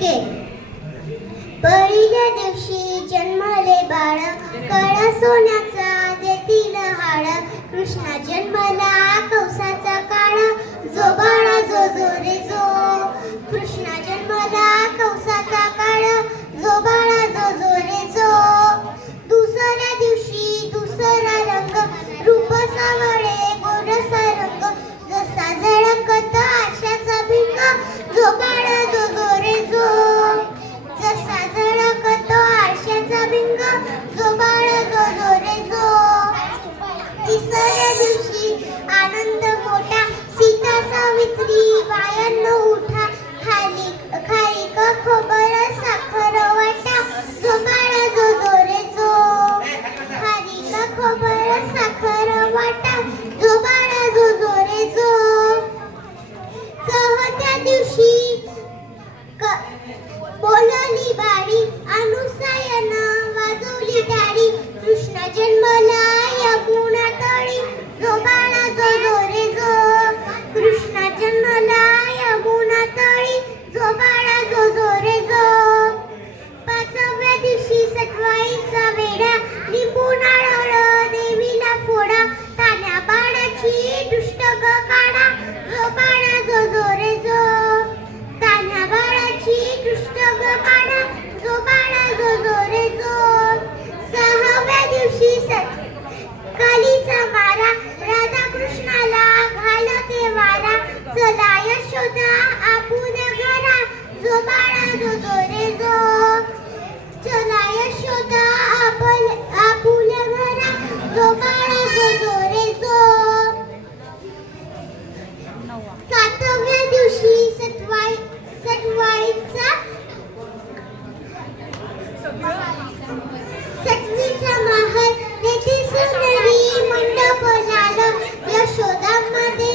के पहिल्या दिवशी जन्मले बाळ, काळा सोन्याचा देतील हाड. कृष्णा जन्मला कौसाचा काळा, जो बाळा जो जो रे जो. कृष्णा जन्मला कौसाचा काळा, जो बाळा जो जो रे जो. दुसऱ्या दिवशी दुसरा रंग, रूप सावळे गोरसा रंग. जसा झळकत आशाचा भिंग, जो बाळा जो जो रे जो. जसा झळकतो आरशाचा भिंग, जो बाळा जो जो रे जो. तिसऱ्या दिवशी आनंद मोठा, सीता सावित्री बायांनो उठा. खाली खाली खबर साखर वाटा, जो बाळा जो जो रे जो. खाली खबर साखर वाटा, जो बाळा जो जो रे जो. चौथ्या दिवशी बोलली बारी, अनुसयान वाजवली टाळी. कृष्ण जन्मला यमुना तळी, जो बाळा जो जो रे जो. कृष्ण जन्मला यमुना तळी, जो बाळा जो जो रे जो. पाचव्या दिवशी सटवाईचा वेढा, लिंबू नारळ देवीला फोडा. तान्या बाळाची दुष्ट ग काढा, जो बाळा जो जो रे जो. तान्या बाळाची दुष्ट ग काढा, जो बाळा जो जो रे जो. सहाव्या दिवशी कालीचा मारा, राधा कृष्णाला घालते वारा. चला यशोदा आपुन घरा, जो बाळा जो जो रे जो. चला यशोदा आपुल्या घरा, जो बाळा जो जो रे जो. सातव्या दिवशी सटवीचा महल, तेथे सुंदरी मंडप झालं. यशोदा मध्ये